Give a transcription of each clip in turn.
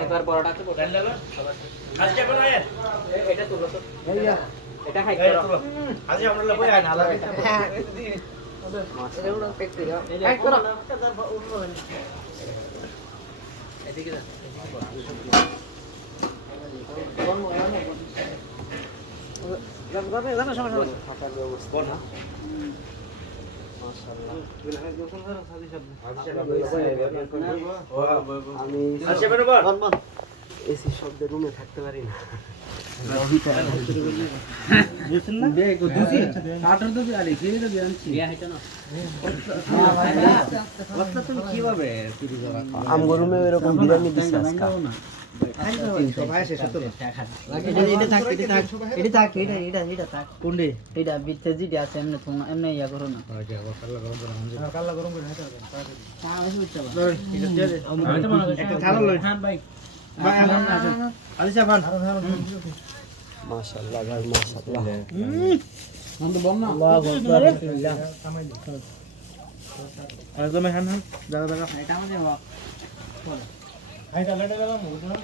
একবার বড়টা তো বড় নেবে আজকে কোন আয় এটা তুলো তো এটা হাই করো আজ আমরা লব আয় না লাগে এটা উড়ন পেক দিও হাই করো এদিকে যা কোন মনে জানা জানা সমস্যা থাকার ব্যবস্থা না আমি এসি শব্দে রুমে থাকতে পারি না আমগো রুমে এরকম বিরিয়ানি দিচ্ছে মাশাআল্লাহ ভাই মাশাআল্লাহ একদম হ্যাঁ হ্যাঁ জায়গা জায়গা এটা আমাদের আইটা লেটে গেলাম বুঝছো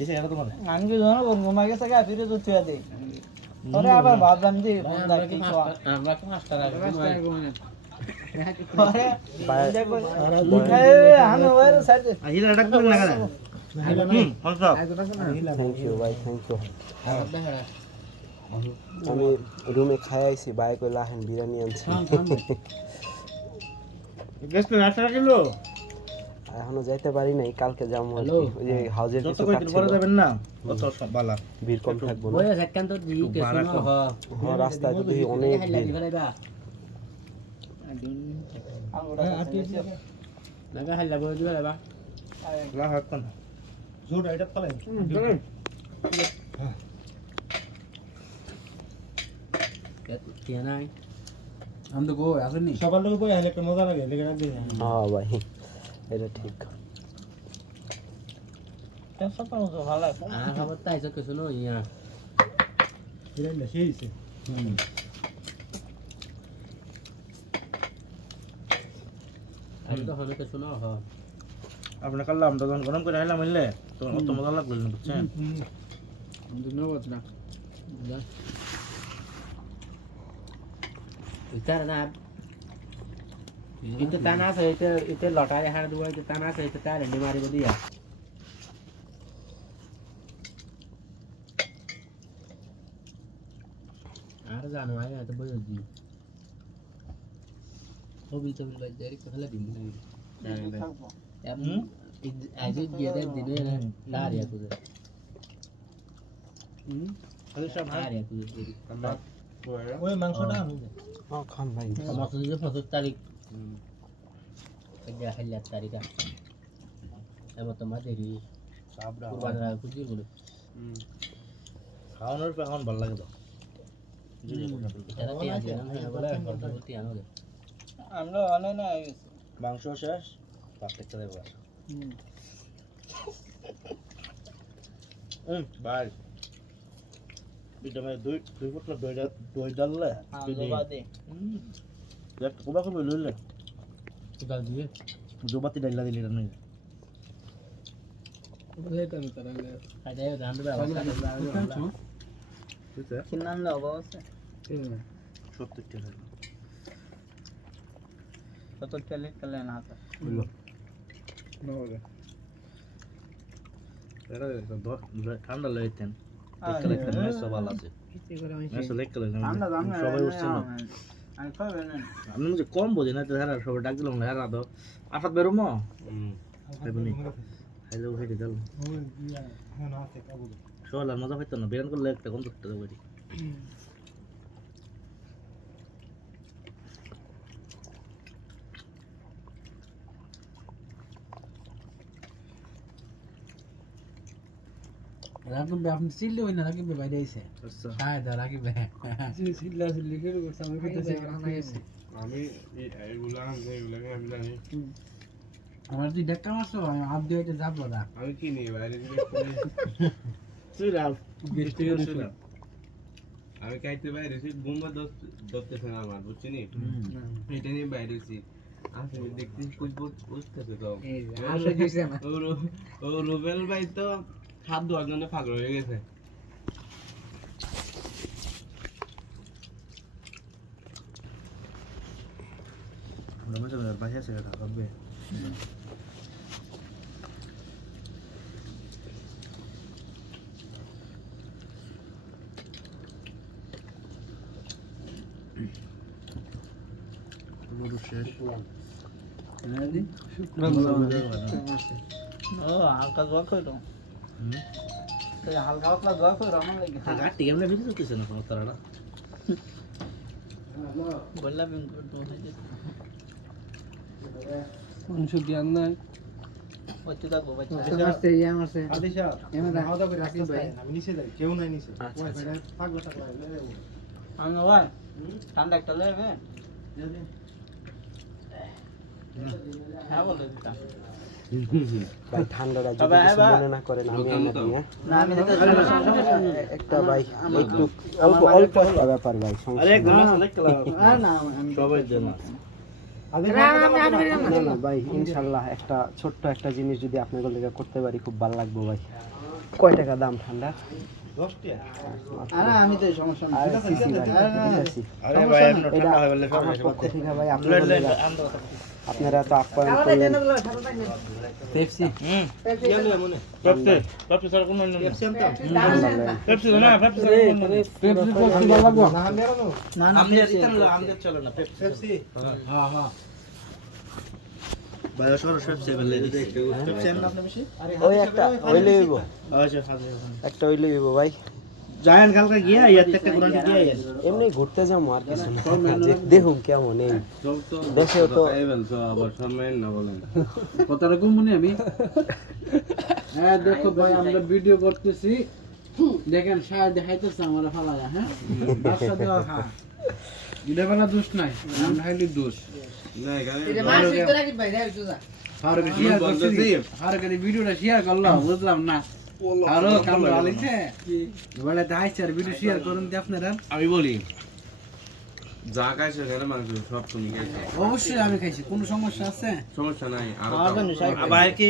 এসে এটা তো মানে আনগে জানো ঘুমা গেছে গা ফিরে তো তুই দে ওরে আবার ভাবলাম যে আমরা কি মাস্টার আগে ঘুমাই আরে দেখো আমি ওর সাইডে আহিলা ডাক করে না কেন থ্যাংক ইউ ভাই থ্যাংক ইউ আমি রুমে খাই আইছি বাই কইলা হেন বিরিয়ানি আনছি গেস্ট রাস্তা কিলো এখনো যাইতে পারি নাই কালকে যাবো আর কি ওই যে হাউজের কিছু কাজ ছিল পরে যাবেন না কত বালা ভিড় কম থাকবো না ওই সেকেন্ড তো দি কেন হ্যাঁ রাস্তায় তো দেখি অনেক ভিড় লাগা হাল লাগো দিবা লাগা না হাত কোন জোর আইটা পালে হ্যাঁ কে নাই हम तो गो আসেন নি সকাল থেকে কই আইলে একটা মজা লাগে লেগে রাখ দিই হ্যাঁ ভাই এটা ঠিক সব তো ভালো লাগে খবর তাই তো কিছু নয় ইয়া বিরাইলে সেইছে আমি তো হলে তো শোনা হ আপনি কাল্লা আমরা যখন গরম করে খাইলাম মিললে তো অত মজা লাগবে না বুঝছেন ধন্যবাদ না ইতার না itu tanah saya itu lotari har dua itu tanah saya itu tarik di mari dia ada janu aja itu boleh di hobi itu boleh jadi kalau di mana ya aja dia ada di mana lari aku tuh kalau siapa lari aku jadi tambah oh mangsudnya oh kan baik maksudnya maksud tarik kerja halat tarika sama teman dari sabra kurban kuji bolu খাওয়ানোর পর এখন ভালো লাগে তো এটা কি আছে না বলে পরবর্তী আনো দে আমরা অনেক না মাংস শেষ পাকতে দেব ভাই এটা মানে দুই ফুট দই ডাললে বাদে দেখ কোবা কোবা লইলে ডাল দিয়ে জবাতি ডাইলা দিলি না ওই তো তারালে আরে রান্না বাবা বুঝছ কিন্নান না অবস্থা 70 টাকা 70 টাকা লেখলে না তো বলো নওরে এরা ঠান্ডা লাইতেন লেখলে মেসো ভালো আছে মেসো লেখলে সবাই উঠছে না আমি খাবে না আমি যে কম বোঝে না তো হারা সবাই ডাক দিলাম না হারা তো আফাত বেরোমো খাইবনি খাইলেও হেঁটে গেল সকাল আর মজা পাইতো না বেরান করলে একটা কম করতে দেবো রাকিব ভাই আপনি চিল্লি হই না রাকিব ভাই বাইরে আইছে আচ্ছা শায়দ রাকিব ভাই চিল্লা চিল্লি করে করছে আমি কইতেছি আমি এগুলা আমি জানি আমার তুই দেখা মারছো আমি হাত দিয়ে এটা যাবো না আমি কিনি বাইরে সুরা গেস্ট সুরা আমি খাইতে বাইরে বোমা ধরতেছে না আমার বুঝছি নি এটা নিয়ে বাইরে আসলে দেখতে বুঝতেছে তো আসে দিছে না ও রুবেল ভাই তো হাত ধোয়ার জন্য পাগল হয়ে গেছে রমেশ ভাই আছে এটা হবে গরু শেষ ও হালকা জোয়া কইলো হালকা হালকা জোয়া কইলো আমার লাগে গাটি এমনি ভিতরে কিছু না কোনো তারা বললাম তো অংশ জ্ঞান নাই হচ্ছে থাকবো বাচ্চা মারছে ইয়া মারছে আদিশা এমন খাওয়া দাওয়া করে রাখতে ভাই আমি নিচে যাই কেউ নাই নিচে ওই ভাই পাগলা টাগলা আমি ভাই ঠান্ডা একটা লইবে হ্যাঁ বলে দিতা ভাই ঠান্ডাটা যদি কিছু মনে না করেন আমি নিয়ে না আমি একটা ভাই একটু অল্প অল্প একটা ব্যাপার ভাই আরে একদম দেখতে লাগা না আমি সবাই দেন না না ভাই ইনশাআল্লাহ একটা ছোট্ট একটা জিনিস যদি আপনাদের লেগে করতে পারি খুব ভালো লাগবে ভাই কয় টাকা দাম ঠান্ডা 10 টাকা আরে আমি তো সমস্যা নাই আরে ভাই আপনি ঠান্ডা হয়ে গেলে সব ঠিক আছে ভাই আপনারা তো আপ্যায়ন করলেন পেপসি পেপসি স্যার কোন পেপসি আনতে পেপসি না পেপসি পেপসি ভালো লাগবে না না আমি আমাদের চলে না পেপসি হ্যাঁ হ্যাঁ ভাই সরো পেপসি বলে পেপসি আনলে আপনি বেশি ওই একটা হইলে হইব আচ্ছা একটা হইলে হইব ভাই জায়ান কালকা গিয়া ইয়ার একটা কোরআন গিয়া এমনি ঘুরতে যাবো আর কিছু না দেখুন কেমন এই দেশেও তো আবার সম্মান না বলেন কথাটা কম মনে আমি হ্যাঁ দেখো ভাই আমরা ভিডিও করতেছি দেখেন সারা দেখাইতেছে আমার ফালায়া হ্যাঁ বাচ্চা দেওয়া হ্যাঁ এটা বেলা দোষ নাই আমরা হাইলি দোষ না এখানে ফারুকের ভিডিওটা শেয়ার করলাম বুঝলাম না আরো কাম আলিছে বলে দেখাইছে আর ভিডিও শেয়ার করুন দি আপনারা আমি বলি যা খাইছে সেটা মাংস সব তুমি খাইছো অবশ্যই আমি খাইছি কোনো সমস্যা আছে সমস্যা নাই আর আবার কি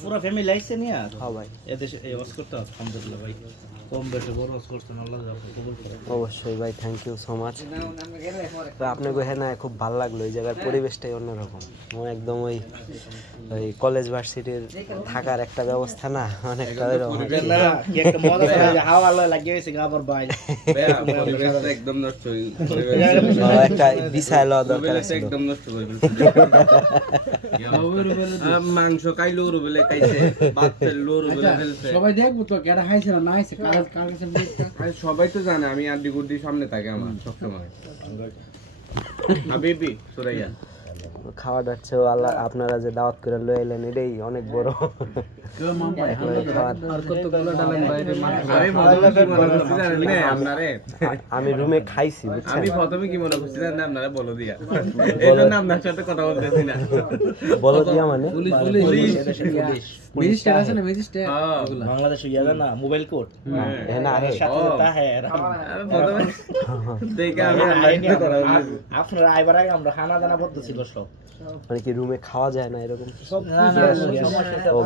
পুরো ফ্যামিলি আইছে নিয়া হ্যাঁ ভাই এদেশে এই ওয়াজ করতে আলহামদুলিল্লাহ ভাই কম বেশি বড় ওয়াজ করতেন আল্লাহ কবুল করে অবশ্যই ভাই থ্যাংক ইউ সো মাচ তো আপনাকে হ্যাঁ না খুব ভালো লাগলো এই জায়গার পরিবেশটাই অন্যরকম একদম ওই ওই কলেজ ভার্সিটির থাকার একটা ব্যবস্থা না অনেকটা ওইরকম না কি একটা মজা করে হাওয়া লাগিয়ে গেছে আবার ভাই পরিবেশটা একদম নষ্ট হয়ে একটা বিছায় লওয়া দরকার ছিল একদম নষ্ট করে মাংস খাইলো রুবেলে খাইছে ভাত ফেললো রুবেলে ফেলছে সবাই দেখবো তো কেডা খাইছে না খাইছে কার কাছে সবাই তো জানে আমি আড্ডি গুড্ডি সামনে থাকি আমার সবসময় হাবিবি সুরাইয়া খাওয়া যাচ্ছে আল্লাহ আপনারা যে দাওয়াত করে লয়ে এলেন এটাই অনেক বড় কেউ মাম পায় আর কতগুলো ডালেন বাইরে আমি প্রথমে কি মনে করছি জানেন না আপনারে আমি রুমে খাইছি বুঝছেন আমি প্রথমে কি মনে করছি জানেন আপনারে বলো দিয়া এইজন্য আপনার সাথে কথা বলতেছি না বলো দিয়া মানে ম্যাজিস্ট্রেট আছে না ম্যাজিস্ট্রেট বাংলাদেশে গিয়া না মোবাইল কোড হ্যাঁ না আরে সাথে তা হ্যাঁ আমি প্রথমে দেখে আমি আপনারা আইবার আগে আমরা খানা দানা বদ্ধ ছিল সব মানে কি রুমে খাওয়া যায় না এরকম না না সমস্যা ও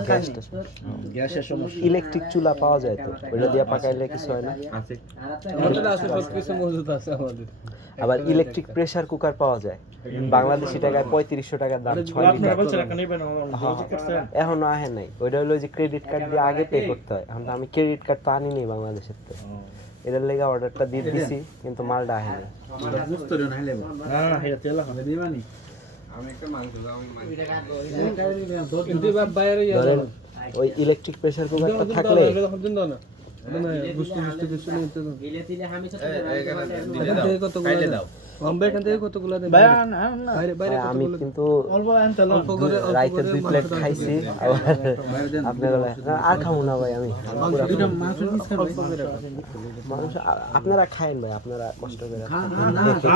গ্যাসের সমস্যা ইলেকট্রিক চুলা পাওয়া যায় তো ওটা দিয়ে পাকাইলে কিছু হয় না আছে সবকিছু মজুদ আছে আমাদের আবার ইলেকট্রিক প্রেসার কুকার পাওয়া যায় বাংলাদেশি টাকায় 3500 টাকার দাম 6 আপনারা লিটার বলছেন এখন নেবেন এখনো আহে নাই ওইটা হলো যে ক্রেডিট কার্ড দিয়ে আগে পে করতে হয় এখন তো আমি ক্রেডিট কার্ড তো আনি নি বাংলাদেশের তো এটার লেগে অর্ডারটা দিয়ে দিছি কিন্তু মালটা আহে নাই বুঝতে না হলে না না এটা তেল হবে দিবানি আমি একটা মাংস দাও আমি কিন্তু বাপ বাইরে ধরেন ওই ইলেকট্রিক প্রেসার কুকারটা থাকলে বুঝতে কিছু নেই তো কত ভাই, আমি কিন্তু রাইতে 2 প্লেট খাইছি আবার আপনার আর খাবো না ভাই আমি মানুষ আপনারা খায়েন ভাই, আপনারা কষ্ট করে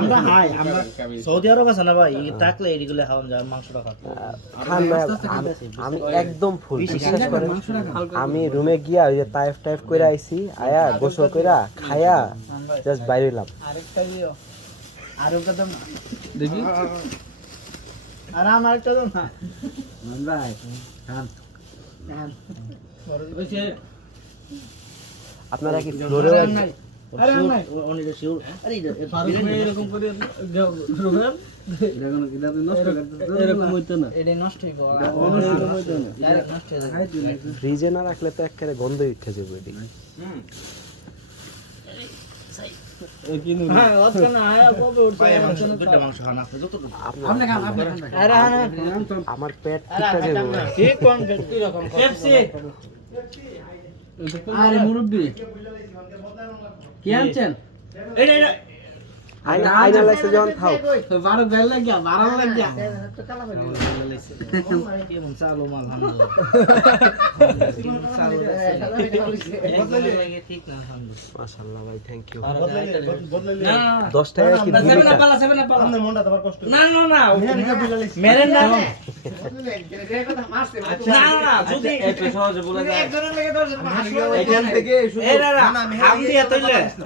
আমরা হাই আমরা সৌদি আরব আছে না ভাই থাকলে এইগুলো খাওয়া যায় মাংসটা খাতে খান ভাই। আমি একদম ফুল, বিশ্বাস করেন। আমি রুমে গিয়া ওই যে টাইপ করে আইছি, আয়া গোসল কইরা খায়া জাস্ট বাইরে এলাম। আরেকটা দিও আরো কদম দেখি আর আমার একটা দাও না ভাই খান আপনারা কি ফ্লোরে আরে নাই অনেকটা শিওর আরে এরকম করে প্রোগ্রাম দেখুন কি দাদু নষ্ট করতে এরকম হইতো না এটা নষ্ট হইব এরকম হইতো না ডাইরেক্ট নষ্ট হয়ে যাবে ফ্রিজে না রাখলে তো একেবারে গন্ধ উঠে যাবে এটি। হ্যাঁ অত না আয়া কবে উঠছে দুটো মাংস খানা আছে যত আপনি খান আরে হ্যাঁ আমার পেট ঠিকটা যাবে। ঠিক কোন কি রকম পেপসি আরে মুরব্বি কি আনছেন এটা আইনা লাগছে যখন খাও। তো 12 বেল লাগিয়া 12 লাগিয়া তো কালা করে কি মন চালো মাল হামলা ঠিক না হামলা মাশাআল্লাহ ভাই, থ্যাংক ইউ। না 10 টাকা কি সেভেন না পালা আমাদের মনটা তোমার কষ্ট না না না মেরেন না না না যদি একটু সহজে বলা যায় একজনের লাগে 10 এখান থেকে এই না না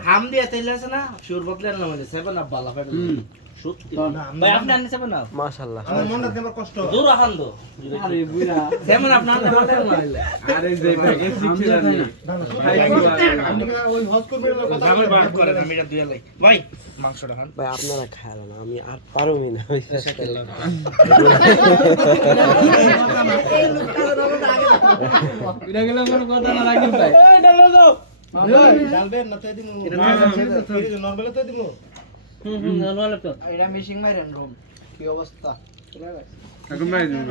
হাম দিয়া তৈলে আছে না শিওর বদলে না মানে সেভেন আপ বালা ফাইল সত্যি ভাই আপনি আনি সেভেন আপ মাশাআল্লাহ। আমার মনটা তোমার কষ্ট দূর আহান দো আরে বুইরা সেভেন আপ না আনতে পারতেন না আরে যে প্যাকেজ শিখছে না ওই হজ করবে না কথা আমার বাদ করে আমি এটা দিয়ে লাই ভাই মাংসটা খান ভাই আপনারা খায়াল না, আমি আর পারোমি না বিশ্বাস করেন। এটা গেলে কোনো কথা না রাখি ভাই এই ডালো দাও ডালবেন না তো দিমু এটা নরমাল তো দিমু নরমাল তো এটা মিশিং মাইরেন রুম কি অবস্থা এখন মাই দিমু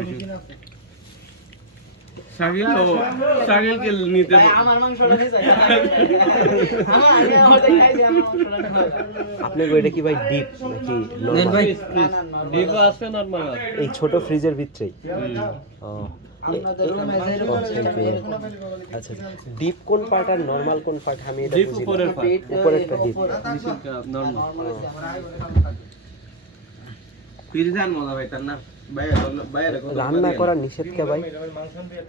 সাগিল কে নিতে ভাই আমার মাংসটা নিয়ে যায় আমার আগে আমাদের খাই দিয়ে আমার মাংসটা নিয়ে যায় আপনি এটা কি ভাই ডিপ নাকি নরমাল? ডিপ আছে নরমাল এই ছোট ফ্রিজের ভিতরেই। ও আপনাদের রুমে যেরকম আচ্ছা, ডিপ কোন পার্ট আর নরমাল কোন পার্ট আমি এটা ডিপ বুঝি না। উপরের part। উপরেরটা ডিপ। নরমাল পিরজান মজা ভাই তার না বাইরে রান্না করা নিষেধ কে ভাই?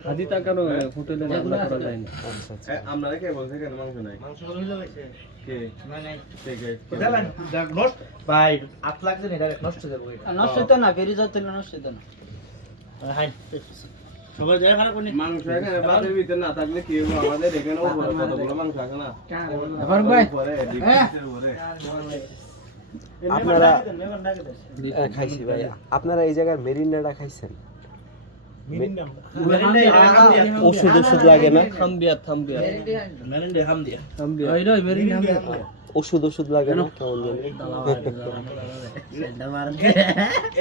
হাজি টাকারও হোটেলে রান্না করা যায় না আচ্ছা আচ্ছা। আমরা কে বলছে কেন মাংস নাই মাংস হইলো লাগছে কে না নাই ঠিক আছে দেবেন নষ্ট ভাই আট লাগছে না ডাইরেক্ট নষ্ট হয়ে যাবে এটা নষ্ট হইতো না ফেরি যাচ্ছে না নষ্ট হইতো না হাই সবাই যায় ভাড়া করে মাংস এখানে বাদের ভিতরে না থাকলে কি হবে আমাদের এখানে কতগুলো মাংস আছে না এবার ভাই পরে ডিপের পরে আপনারা খাইছি ভাই, আপনারা এই জায়গায় মেরিন্ডাটা খাইছেন? ওষুধ ওষুধ লাগে না? থামবিয়া মেরেন্ডে হাম দিয়া ওই রে মেরি নাম ওষুধ ওষুধ লাগে না কেমন জানি?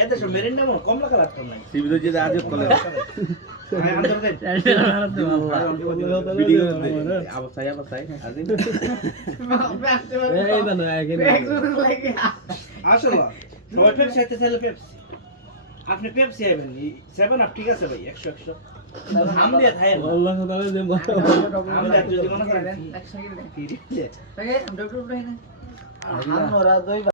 এতে সব মেরেন্ডে মন কম লাগা লাগতো না সিবিদো যে আজ কলে ভিডিও অবস্থায় আজি এই বানো এখানে আসলে সবাই পেপসি খাইতে চাইলে পেপসি আপনি পেপসি আইবেন 7 আপ ঠিক আছে ভাই 100 100 হাম দিয়া খাইেন আল্লাহ তাআলা যে হাম দিয়া যদি মনে করেন 1 সেকেন্ড ফিরে আমরা ডক্টর প্রাইনা আমরা দই